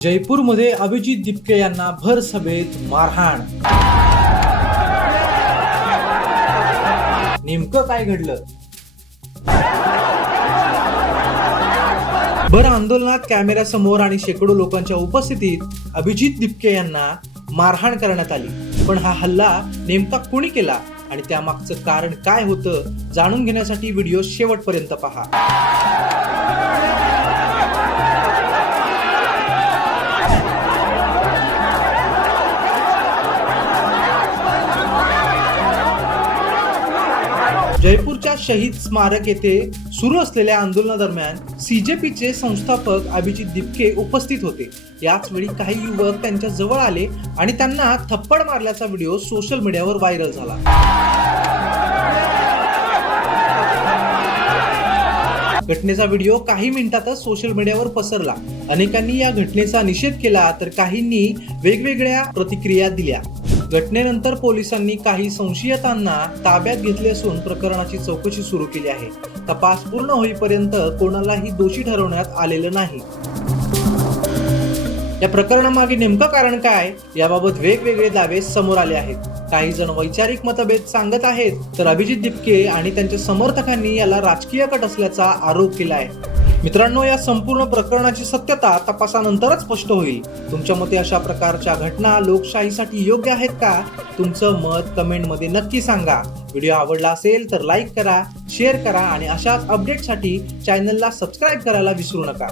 जयपूरमध्ये अभिजित दिपके यांना भर सभेत मारहाण। नेमकं काय घडलं? भर आंदोलनात कॅमेऱ्यासमोर आणि शेकडो लोकांच्या उपस्थितीत अभिजित दिपके यांना मारहाण करण्यात आली। पण हा हल्ला नेमका कोणी केला आणि त्यामागचं कारण काय होतं जाणून घेण्यासाठी व्हिडिओ शेवटपर्यंत पहा। जयपूरच्या शहीद स्मारक येथे सुरू असलेल्या आंदोलनादरम्यान सीजेपीचे संस्थापक अभिजित दिपके उपस्थित होते। याच वेळी काही युवक त्यांच्या जवळ आले आणि त्यांना थप्पड मारल्याचा व्हिडिओ सोशल मीडियावर व्हायरल झाला। घटनेचा व्हिडिओ काही मिनिटातच सोशल मीडियावर पसरला। अनेकांनी या घटनेचा निषेध केला तर काहींनी वेगवेगळ्या प्रतिक्रिया दिल्या। घटनेनंतर पोलिसांनी काही संशयितांना ताब्यात घेतले असून प्रकरणाची चौकशी सुरू केली आहे। तपास पूर्ण होईपर्यंत कोणालाही दोषी ठरवण्यात आलेलं नाही। या प्रकरणामागे नेमकं कारण काय याबाबत वेगवेगळे दावे समोर आले आहेत। काही जण वैचारिक मतभेद सांगत आहेत तर अभिजित दिपके आणि त्यांच्या समर्थकांनी याला राजकीय कट असल्याचा आरोप केला आहे। मित्रांनो, या संपूर्ण प्रकरणाची सत्यता तपासानंतरच स्पष्ट होईल। तुमच्या मते अशा प्रकारच्या घटना लोकशाहीसाठी योग्य आहेत का? तुमचं मत कमेंटमध्ये नक्की सांगा। व्हिडिओ आवडला असेल तर लाईक करा, शेअर करा आणि अशाच अपडेटसाठी चॅनलला सबस्क्राईब करायला विसरू नका।